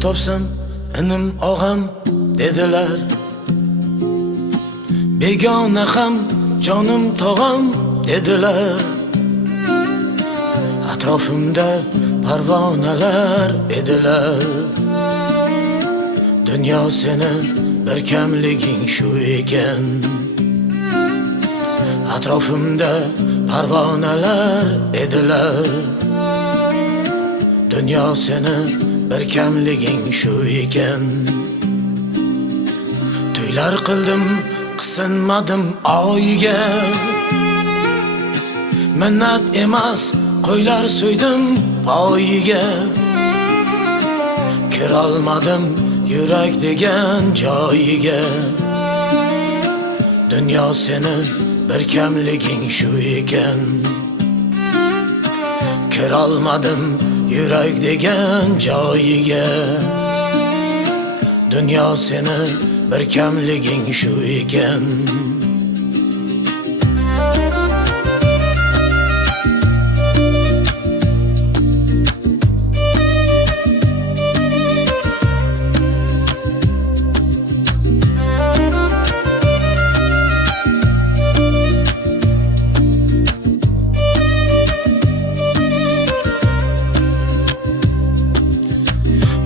topsam inim og'am dedilar. Begona ham jonim tog'am dedilar. Atrofimda parvonalar edilar. Dunyo seni bir kamliging shu ekan. Atrofimda parvonalar edilar. Dunyo seni bir kamliging shu ekan. To'ylar qildim, qisinmadim oyiga. Minnat emas, qo'ylar so'ydim poyiga. Kirolmadim yurak degan joyiga. Dunyo seni bir kamliging shu ekan. Kirolmadim yurak degan joyiga. Dunyo seni bir kamliging shu ekan.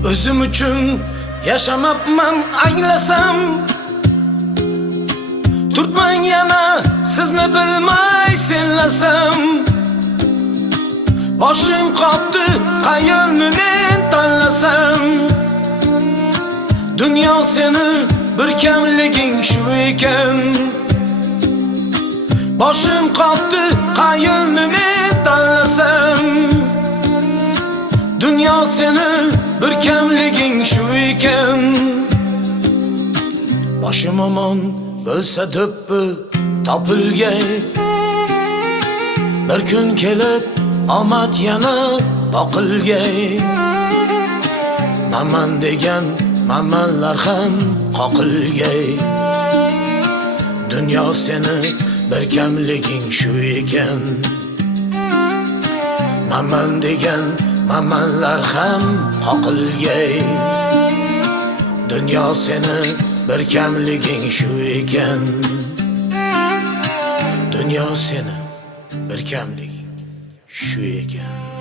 Özüm üçün yaşamapman anglasam. Turtman yana sizni bilmay senlasam. Boshim qotdi qayerni men tanlasam. Dunyo seni bir kamliging shu ekan. Boshim qotdi qayerni men tanlasam. Dunyo seni bir kamliging shu ekan. Boshim omon bo'lsa do'ppi topilgay. Bir kun kelib omad yana boqilgay. Maman degan mamanlar ham qoqilgay. Dunyo seni bir kamliging shu ekan. Maman degan mamanlar ham qoqilgay. Dunyo seni bir kamliging shu ekan. Dunyo seni bir kamliging shu ekan.